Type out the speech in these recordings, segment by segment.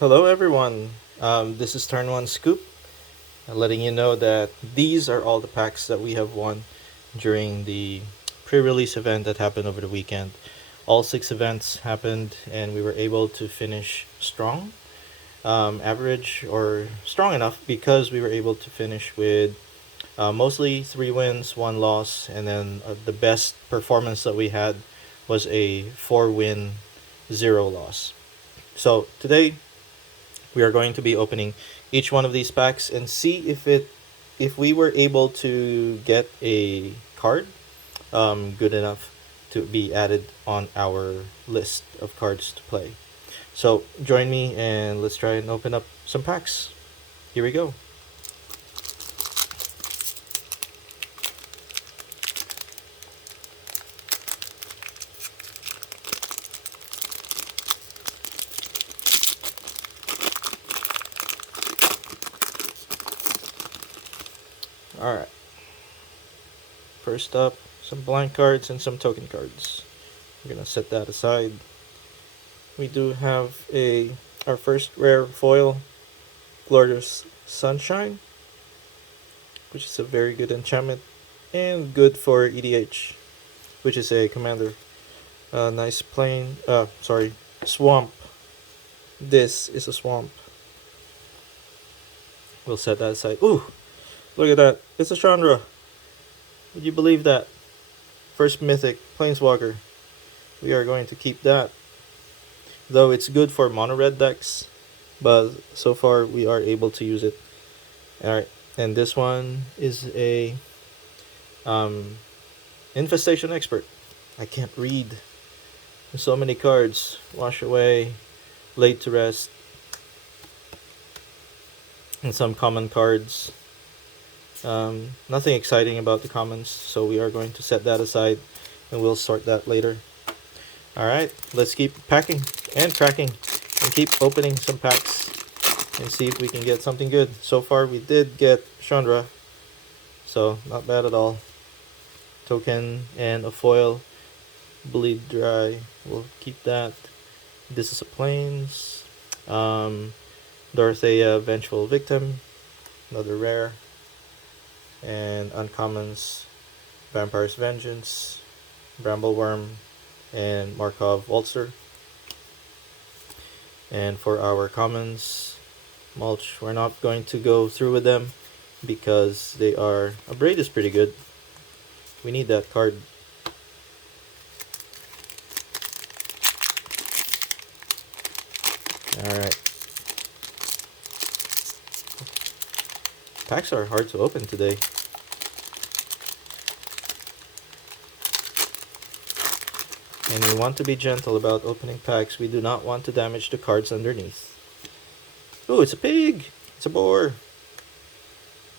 Hello everyone, this is Turn 1 Scoop, letting you know that these are all the packs that we have won during the pre-release event that happened over the weekend. All 6 events happened and we were able to finish strong, average or strong enough because we were able to finish with mostly 3 wins, 1 loss, and then the best performance that we had was a 4 win, 0 loss. So today we are going to be opening each one of these packs and see if we were able to get a card good enough to be added on our list of cards to play. So join me and let's try and open up some packs. Here we go. Alright. First up, some blank cards and some token cards. We're gonna set that aside. We do have our first rare foil, Glorious Sunshine, which is a very good enchantment and good for EDH, which is a commander. Nice swamp. This is a swamp. We'll set that aside. Ooh, look at that. It's a Chandra. Would you believe that? First mythic, Planeswalker. We are going to keep that. Though it's good for mono red decks, but so far we are able to use it. Alright, and this one is a Infestation Expert. I can't read. There's so many cards. Wash Away, Laid to Rest, and some common cards. Nothing exciting about the commons, so we are going to set that aside and we'll sort that later. Alright, let's keep packing and cracking and keep opening some packs and see if we can get something good. So far we did get Chandra, so not bad at all. Token and a foil, Bleed Dry, we'll keep that. This is a Plains. Dorothea, Vengeful Victim, another rare. And uncommons, Vampire's Vengeance, Brambleworm, and Markov Waltzer. And for our commons, Mulch, we're not going to go through with them because they are... Abrade is pretty good. We need that card. Alright. Packs are hard to open today. And we want to be gentle about opening packs. We do not want to damage the cards underneath. Ooh, it's a pig! It's a boar!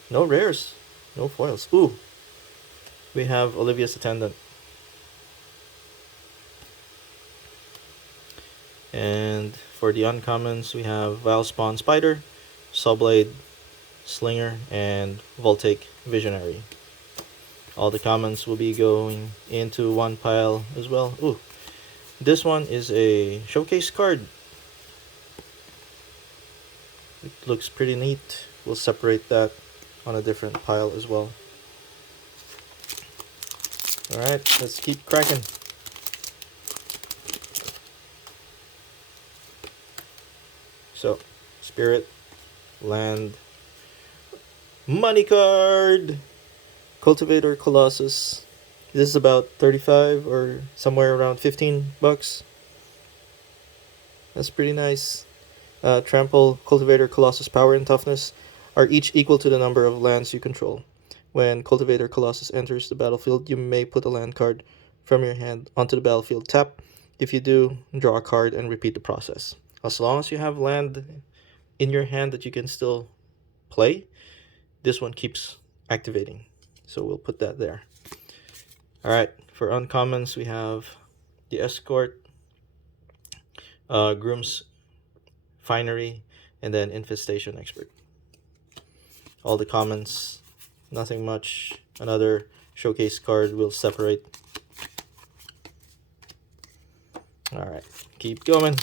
No rares. No foils. Ooh! We have Olivia's Attendant. And for the uncommons, we have Vilespawn Spider, Sawblade, Slinger, and Voltaic Visionary. All the commons will be going into one pile as well. Ooh, this one is a showcase card. It looks pretty neat. We'll separate that on a different pile as well. Alright, let's keep cracking. So, Spirit, Land, Money card! Cultivator Colossus. This is about 35 or somewhere around 15 bucks. That's pretty nice. Trample, Cultivator, Colossus power and toughness are each equal to the number of lands you control. When Cultivator Colossus enters the battlefield, you may put a land card from your hand onto the battlefield. Tap. If you do, draw a card and repeat the process. As long as you have land in your hand that you can still play, this one keeps activating. So we'll put that there. Alright, for uncommons we have the Escort, Groom's Finery, and then Infestation Expert. All the commons, nothing much. Another showcase card will separate. Alright, keep going.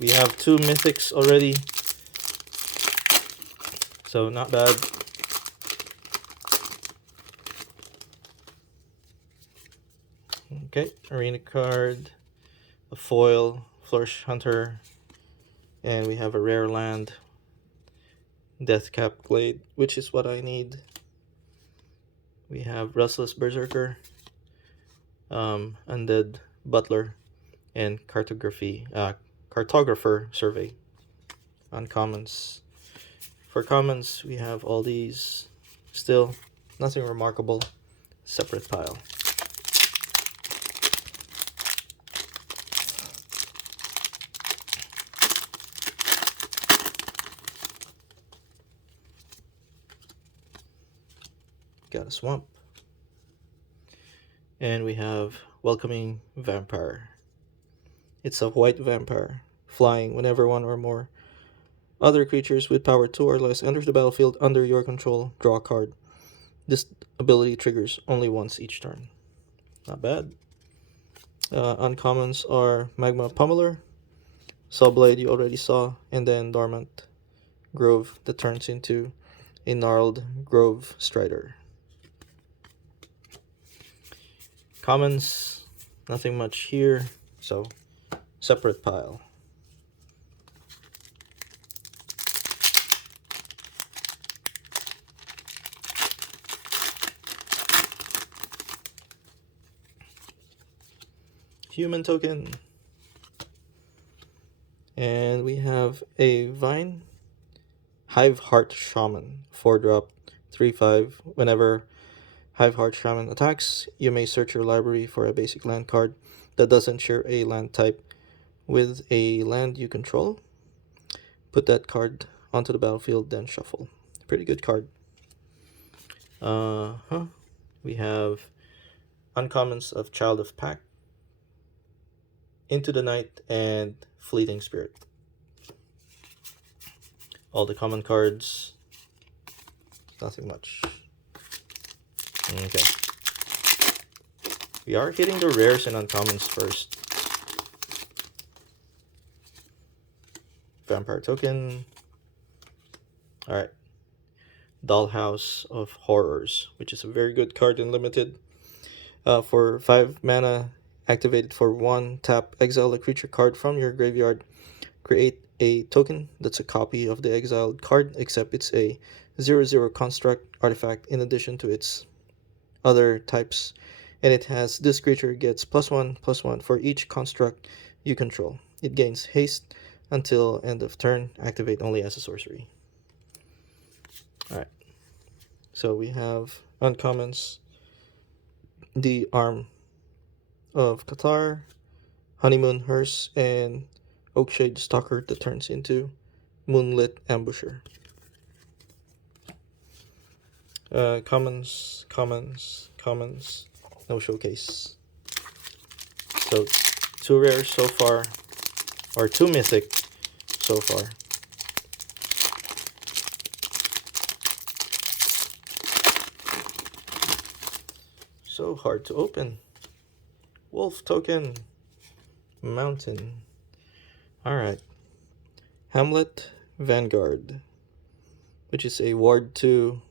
We have 2 mythics already. So not bad. Okay, arena card, a foil, Flourish Hunter, and we have a rare land, Deathcap Glade, which is what I need. We have Restless Berserker, Undead Butler, and Cartographer Survey. Uncommons. For commons, we have all these. Still, nothing remarkable. Separate pile. Got a swamp. And we have Welcoming Vampire. It's a white vampire, flying whenever one or more other creatures with power 2 or less enters the battlefield under your control, draw a card. This ability triggers only once each turn. Not bad. Uncommons are Magma Pummeler, Sawblade you already saw, and then Dormant Grove that turns into a Gnarled Grove Strider. Commons, nothing much here, so separate pile. Human token. And we have a Vine, Hive Heart Shaman, 4-drop, 3/5. Whenever Hive Heart Shaman attacks, you may search your library for a basic land card that doesn't share a land type with a land you control. Put that card onto the battlefield, then shuffle. Pretty good card. We have uncommons of Child of Pack, Into the Night, and Fleeting Spirit. All the common cards, nothing much. Okay. We are hitting the rares and uncommons first. Vampire token. Alright. Dollhouse of Horrors, which is a very good card in limited. For 5 mana, activated for 1, tap, exile a creature card from your graveyard. Create a token that's a copy of the exiled card, except it's a 0/0 construct artifact in addition to its other types. And it has, this creature gets +1/+1 for each construct you control. It gains haste until end of turn, activate only as a sorcery. Alright. So we have uncommons, the Arm of Qatar, Honeymoon Hearse, and Oakshade Stalker that turns into Moonlit Ambusher. Commons, no showcase. So 2 rares so far, or 2 mythic so far. So hard to open. Wolf token, Mountain. Alright. Hamlet Vanguard, which is a Ward 2,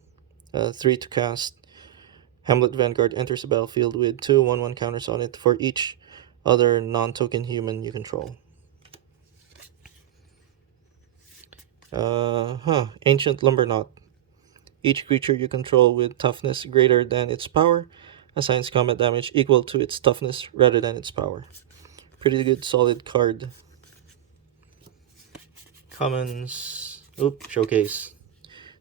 3 to cast. Hamlet Vanguard enters the battlefield with 2 1/1 counters on it for each other non-token human you control. Ancient Lumberknot. Each creature you control with toughness greater than its power assigns combat damage equal to its toughness rather than its power. Pretty good, solid card. Commons. Showcase.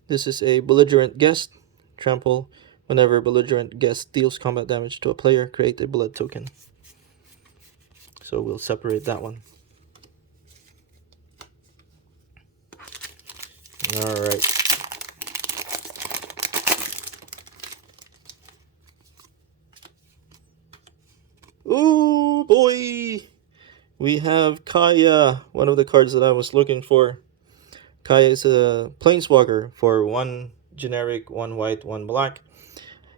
This is a Belligerent Guest. Trample. Whenever Belligerent Guest deals combat damage to a player, create a blood token. So we'll separate that one. Alright. Ooh, boy! We have Kaya, one of the cards that I was looking for. Kaya is a Planeswalker for 1 generic, 1 white, 1 black.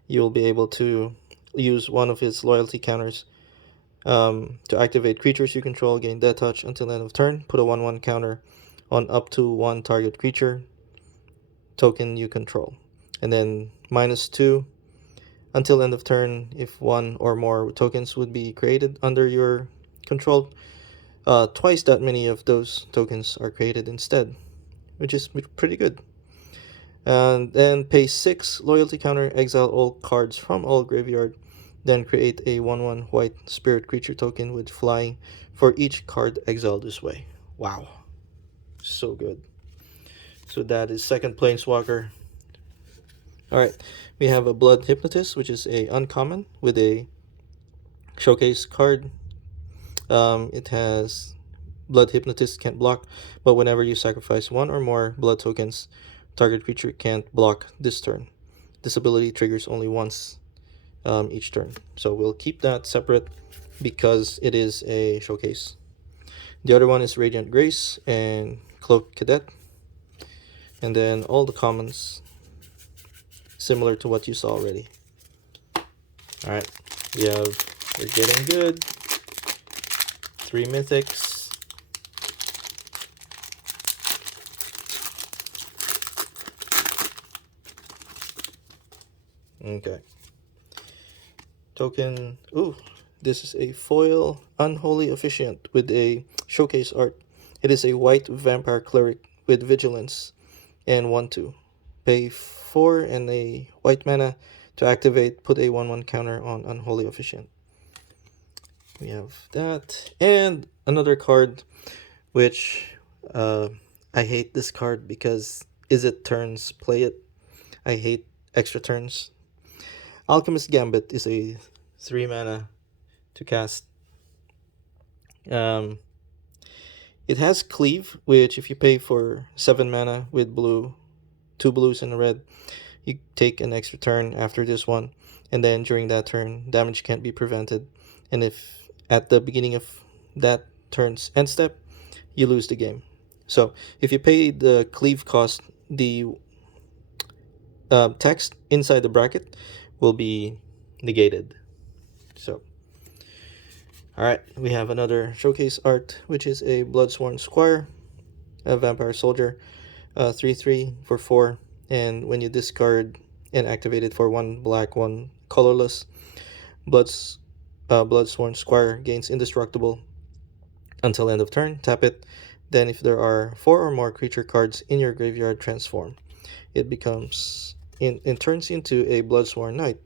You'll be able to use one of his loyalty counters to activate creatures you control, gain Death Touch until end of turn. Put a 1/1 counter on up to 1 target creature. token you control. And then -2 until end of turn if one or more tokens would be created under your control. Twice that many of those tokens are created instead, which is pretty good. And then pay 6 loyalty counter, exile all cards from all graveyard, then create a 1/1 white spirit creature token with flying for each card exiled this way. Wow, so good. So that is second Planeswalker. Alright, we have a Blood Hypnotist, which is a uncommon with a showcase card. It has Blood Hypnotist can't block, but whenever you sacrifice one or more blood tokens, target creature can't block this turn. This ability triggers only once each turn. So we'll keep that separate because it is a showcase. The other one is Radiant Grace and Cloak Cadet. And then all the commons, similar to what you saw already. Alright, we're getting good. 3 mythics. Okay. Token. Ooh, this is a foil Unholy Officiant with a showcase art. It is a white vampire cleric with vigilance and 1/2. Pay 4 and a white mana to activate. Put a 1/1 counter on Unholy Officiant. We have that and another card, which I hate this card because is it turns? Play it. I hate extra turns. Alchemist Gambit is a 3 mana to cast. It has Cleave, which if you pay for 7 mana with blue, 2 blues and a red, you take an extra turn after this one, and then during that turn, damage can't be prevented. And if at the beginning of that turn's end step, you lose the game. So if you pay the Cleave cost, the text inside the bracket will be negated. So, alright, we have another showcase art, which is a Bloodsworn Squire, a Vampire Soldier, 3/3 for 4, and when you discard and activate it for 1 black, 1 colorless, Bloodsworn Squire gains indestructible until end of turn. Tap it. Then if there are 4 or more creature cards in your graveyard, transform. It becomes it turns into a Bloodsworn Knight.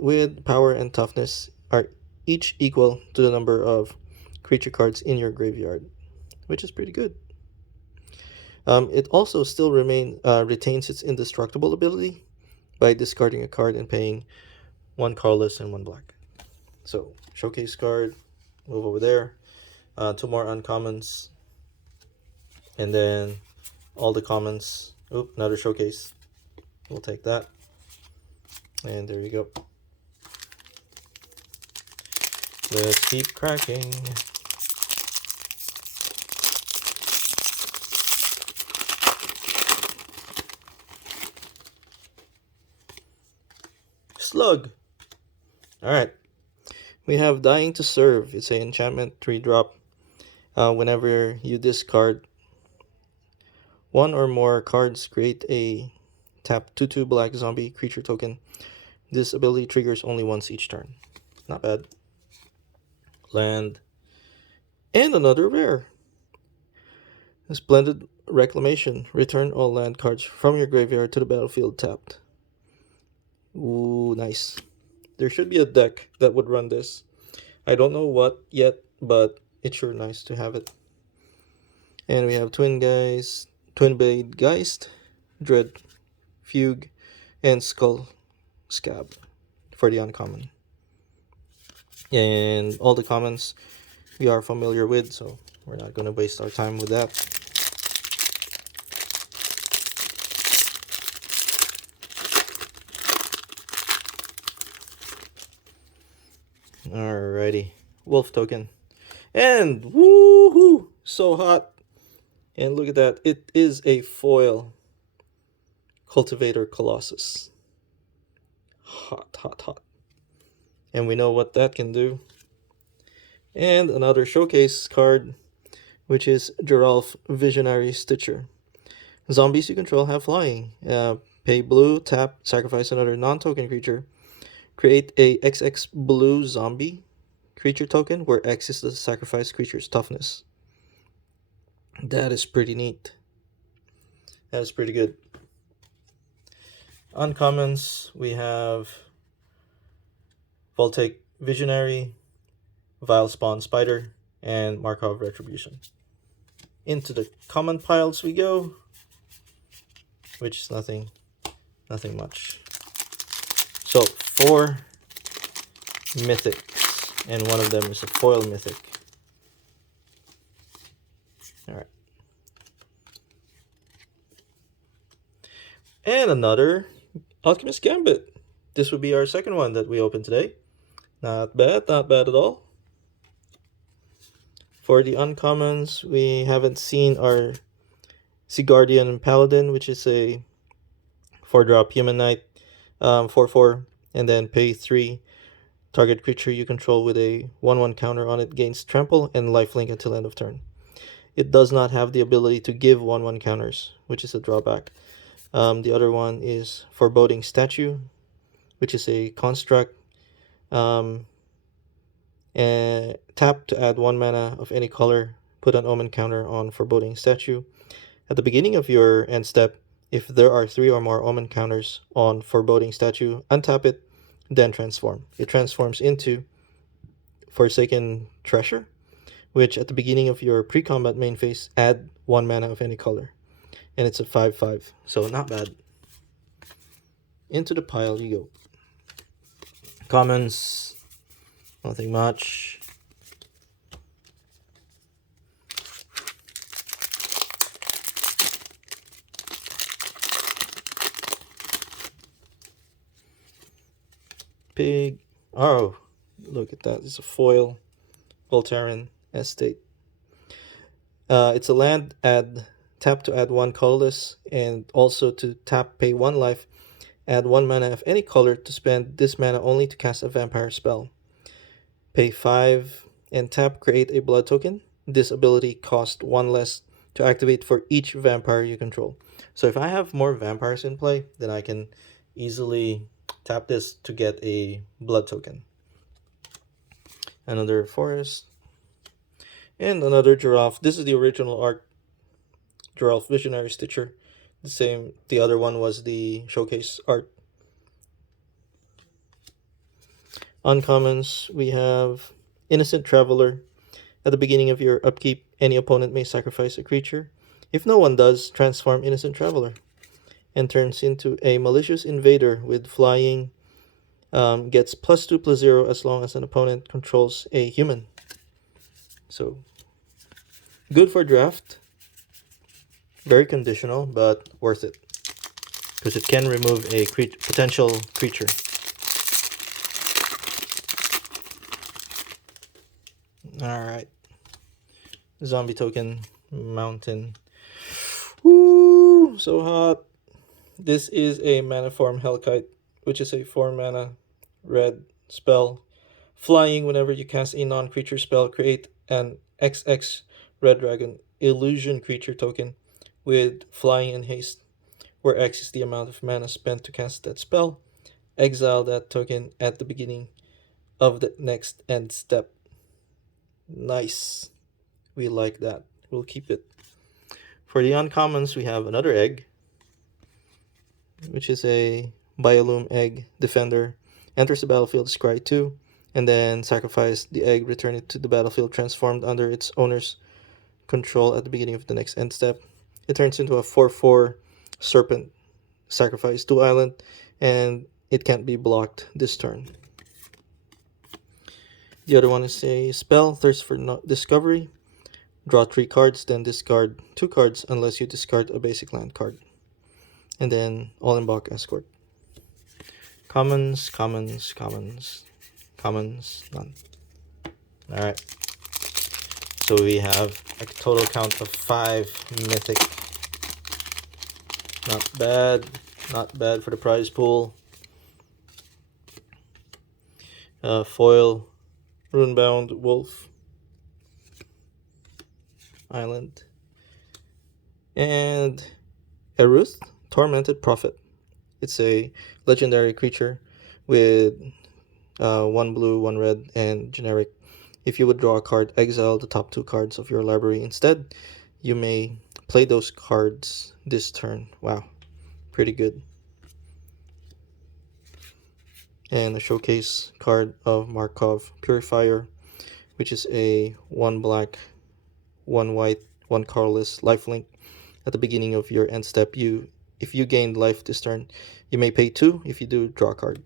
With power and toughness are each equal to the number of creature cards in your graveyard, which is pretty good. It also still retains its indestructible ability by discarding a card and paying 1 colorless and 1 black. So showcase card, move over there. 2 more uncommons, and then all the commons. Oop, another showcase. We'll take that. And there you go. Let's keep cracking. Slug. Alright. We have Dying to Serve. It's an enchantment 3-drop. Whenever you discard 1 or more cards, create a tap 2/2 black zombie creature token. This ability triggers only once each turn. Not bad. Land. And another rare. Splendid Reclamation. Return all land cards from your graveyard to the battlefield tapped. Ooh, nice. There should be a deck that would run this. I don't know what yet, but it's sure nice to have it. And we have Twin Blade Geist, Dread Fugue, and Skull Scab for the uncommon. And all the commons we are familiar with, so we're not going to waste our time with that. Alrighty, Wolf token. And woohoo! So hot. And look at that. It is a foil Cultivator Colossus. Hot, hot, hot. And we know what that can do. And another showcase card, which is Geralf Visionary Stitcher. Zombies you control have flying. Pay blue, tap, sacrifice another non-token creature. Create a XX blue zombie creature token where X is the sacrificed creature's toughness. That is pretty neat. That is pretty good. Uncommons, we have Voltaic Visionary, Vile Spawn Spider, and Markov Retribution. Into the common piles we go, which is nothing much. So 4 mythics, and one of them is a foil mythic. Alright. And another Alchemist Gambit. This would be our second one that we open today. Not bad at all. For the uncommons, we haven't seen our Guardian Paladin, which is a 4-drop human knight, 4/4, and then pay 3. Target creature you control with a 1/1 counter on it gains trample and lifelink until end of turn. It does not have the ability to give 1/1 counters, which is a drawback. The other one is Foreboding Statue, which is a construct. And tap to add 1 mana of any color. Put an omen counter on Foreboding Statue. At the beginning of your end step, if there are 3 or more omen counters on Foreboding Statue, untap it, then transform. It transforms into Forsaken Treasure, which at the beginning of your pre-combat main phase, add 1 mana of any color. And it's a 5/5, so not bad. Into the pile you go. Commons, nothing much. Pig. Oh, look at that. It's a foil Voltaren Estate. It's a land, tap to add 1 colorless, and also to tap, pay 1 life, add 1 mana of any color to spend this mana only to cast a vampire spell. Pay 5 and tap, create a blood token. This ability costs 1 less to activate for each vampire you control. So if I have more vampires in play, then I can easily tap this to get a blood token. Another forest. And another giraffe. This is the original art. Giraffe Visionary Stitcher. The other one was the showcase art. Uncommons, we have Innocent Traveler. At the beginning of your upkeep, any opponent may sacrifice a creature. If no one does, transform Innocent Traveler and turns into a Malicious Invader with flying. Gets +2/+0 as long as an opponent controls a human. So, good for draft. Very conditional, but worth it. Because it can remove a potential creature. Alright. Zombie token, mountain. Woo! So hot. This is a mana form Hellkite, which is a 4 mana red spell. Flying, whenever you cast a non-creature spell, create an XX red dragon illusion creature token with flying and haste, where X is the amount of mana spent to cast that spell. Exile that token at the beginning of the next end step. Nice. We like that. We'll keep it. For the uncommons, we have another egg, which is a Biolume Egg Defender. Enters the battlefield, scry 2, and then sacrifice the egg, return it to the battlefield transformed under its owner's control at the beginning of the next end step. It turns into a 4/4 serpent. Sacrifice 2 island, and it can't be blocked this turn. The other one is a spell, Thirst for Discovery. Draw 3 cards, then discard 2 cards unless you discard a basic land card. And then All-in-Bach Escort. Commons, none. Alright. So we have a total count of 5 mythic. Not bad for the prize pool. Foil, Runebound Wolf, Island, and Eruth, Tormented Prophet. It's a legendary creature with 1 blue, 1 red, and generic. If you would draw a card, exile the top 2 cards of your library. Instead, you may play those cards this turn. Wow, pretty good. And a showcase card of Markov, Purifier, which is a 1 black, 1 white, 1 colorless lifelink. At the beginning of your end step, if you gain life this turn, you may pay 2. If you do, draw a card.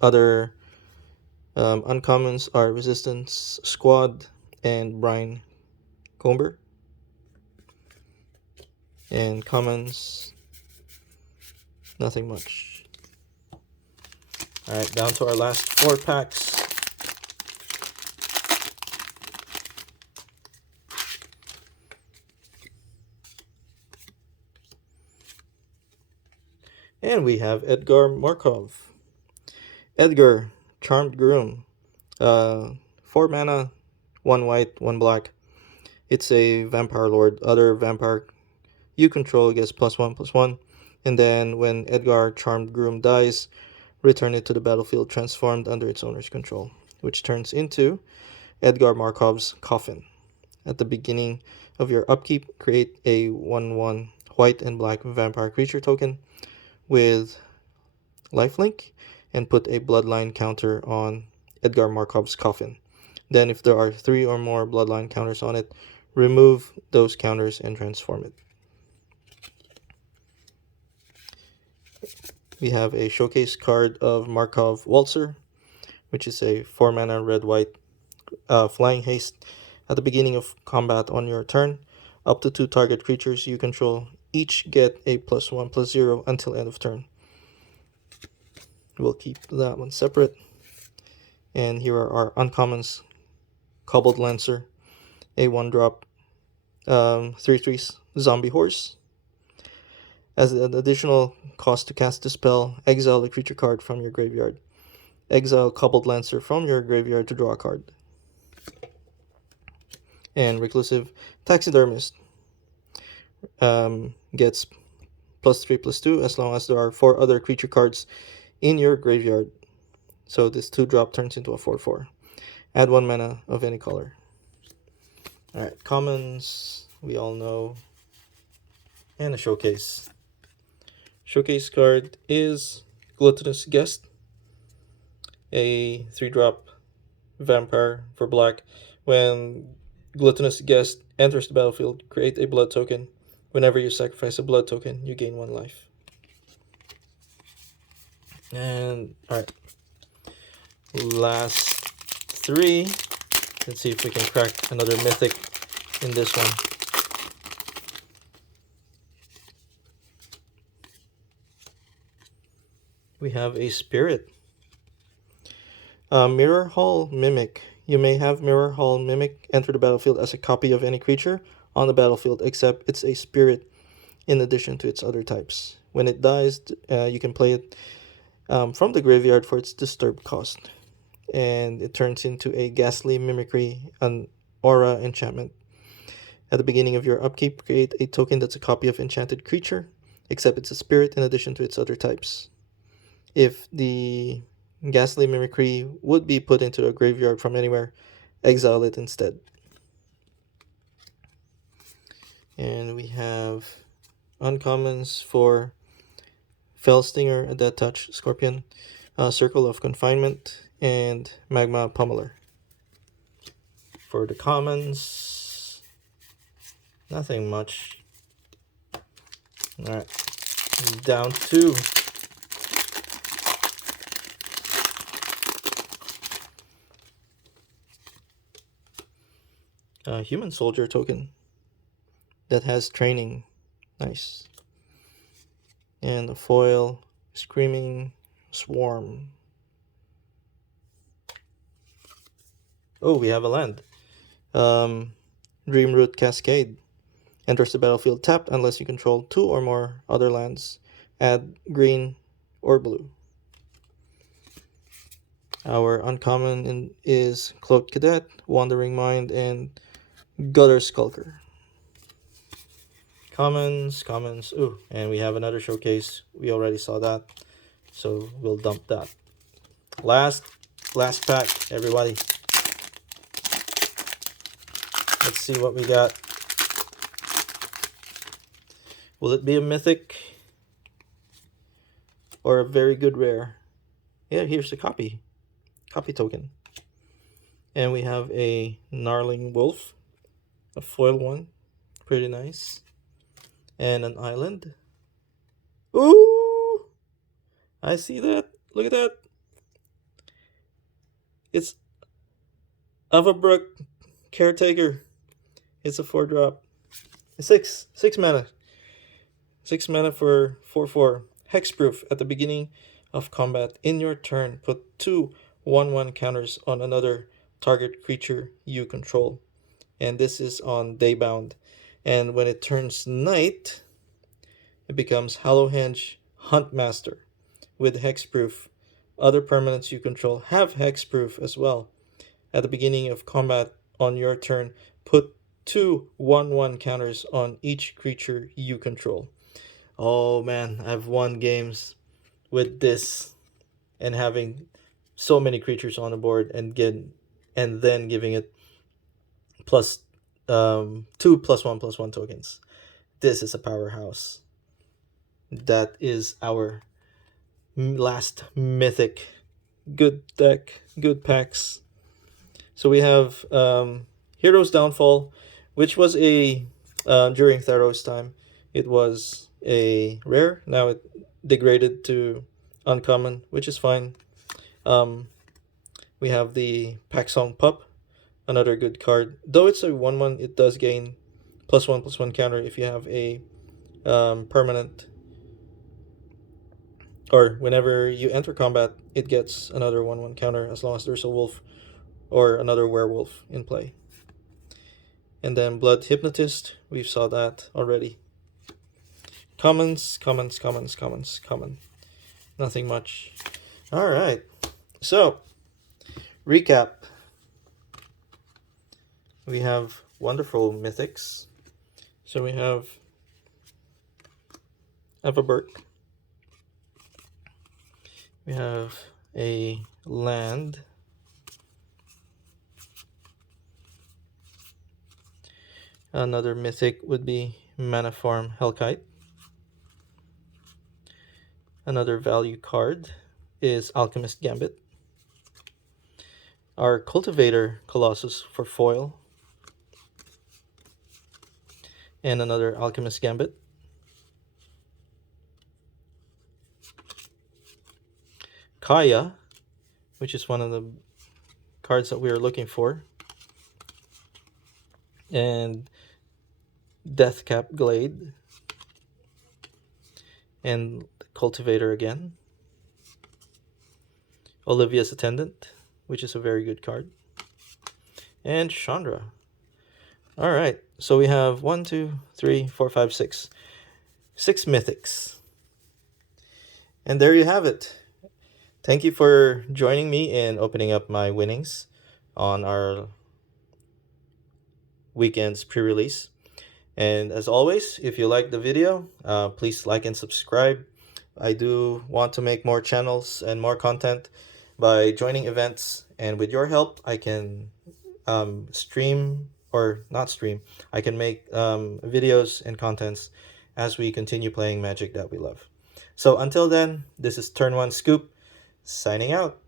Other uncommons are Resistance Squad and Brian Comber. And commons, nothing much. Alright, down to our last 4 packs. And we have Edgar Markov. Edgar, Charmed Groom. 4 mana, 1 white, 1 black. It's a Vampire Lord. Other vampire you control gets +1/+1. And then when Edgar Charmed Groom dies, return it to the battlefield transformed under its owner's control, which turns into Edgar Markov's Coffin. At the beginning of your upkeep, create a 1/1 white and black vampire creature token with lifelink and put a bloodline counter on Edgar Markov's Coffin. Then if there are 3 or more bloodline counters on it, remove those counters and transform it. We have a showcase card of Markov Waltzer, which is a 4 mana red-white flying haste. At the beginning of combat on your turn, up to 2 target creatures you control each get a +1/+0 until end of turn. We'll keep that one separate. And here are our uncommons. Cobbled Lancer, a 1-drop 3/3 zombie horse. As an additional cost to cast the spell, exile a creature card from your graveyard. Exile Cobbled Lancer from your graveyard to draw a card. And Reclusive Taxidermist gets +3/+2 as long as there are 4 other creature cards in your graveyard. So this 2-drop turns into a 4/4. Add 1 mana of any color. Alright, commons, we all know. And a showcase. Showcase card is Gluttonous Guest, a 3-drop vampire for black. When Gluttonous Guest enters the battlefield, create a blood token. Whenever you sacrifice a blood token, you gain 1 life. And alright, last 3. Let's see if we can crack another mythic in this one. We have a Spirit. Mirror Hall Mimic. You may have Mirror Hall Mimic enter the battlefield as a copy of any creature on the battlefield, except it's a spirit in addition to its other types. When it dies, you can play it from the graveyard for its disturb cost. And it turns into a Ghastly Mimicry, an aura enchantment. At the beginning of your upkeep, create a token that's a copy of enchanted creature, except it's a spirit in addition to its other types. If the Ghastly Mimicry would be put into a graveyard from anywhere, exile it instead. And we have uncommons for Fellstinger, a Death Touch Scorpion, Circle of Confinement, and Magma Pummeler. For the commons, nothing much. Alright, down to a Human Soldier token that has training. Nice. And a foil, Screaming Swarm. Oh, we have a land. Dreamroot Cascade. Enters the battlefield tapped unless you control 2 or more other lands. Add green or blue. Our uncommon is Cloaked Cadet, Wandering Mind, and Gutter Skulker. Commons. Ooh, and we have another showcase. We already saw that, so we'll dump that. Last pack, everybody. Let's see what we got. Will it be a mythic or a very good rare? Yeah, here's the copy token. And we have a gnarling wolf, a foil one, pretty nice, and an island. Ooh, I see that. Look at that. It's Avabrook Caretaker. It's a 4-drop. 6 mana. 6 mana for 4/4. Hexproof. At the beginning of combat in your turn, put 2 1/1 counters on another target creature you control. And this is on Daybound. And when it turns night, it becomes Hallowhenge Huntmaster with Hexproof. Other permanents you control have Hexproof as well. At the beginning of combat on your turn, put 2 1/1 counters on each creature you control. Oh man, I've won games with this and having so many creatures on the board and then giving it plus 2 +1/+1 tokens. This is a powerhouse. That is our last mythic. Good deck, good packs. So we have Hero's Downfall, which was a during Theros time. It was a rare. Now it degraded to uncommon, which is fine. We have the Paxong Pup, another good card. Though it's a 1/1, it does gain +1/+1 counter if you have a permanent, or whenever you enter combat, it gets another 1/1 counter as long as there's a wolf or another werewolf in play. And then Blood Hypnotist, we saw that already. Commons. Nothing much. All right. So, recap. We have wonderful mythics. So we have Everburg. We have a land. Another mythic would be Mana Farm Hellkite. Another value card is Alchemist Gambit. Our Cultivator Colossus for foil. And another Alchemist Gambit. Kaya, which is one of the cards that we are looking for. And Deathcap Glade. And Cultivator again. Olivia's Attendant, which is a very good card. And Chandra. All right, so we have 1, 2, 3, 4, 5, 6. 6 mythics. And there you have it. Thank you for joining me in opening up my winnings on our weekend's pre-release. And as always, if you like the video, please like and subscribe. I do want to make more channels and more content by joining events, and with your help I can stream, or not stream, I can make videos and contents as we continue playing Magic that we love. So until then, this is Turn 1 Scoop signing out.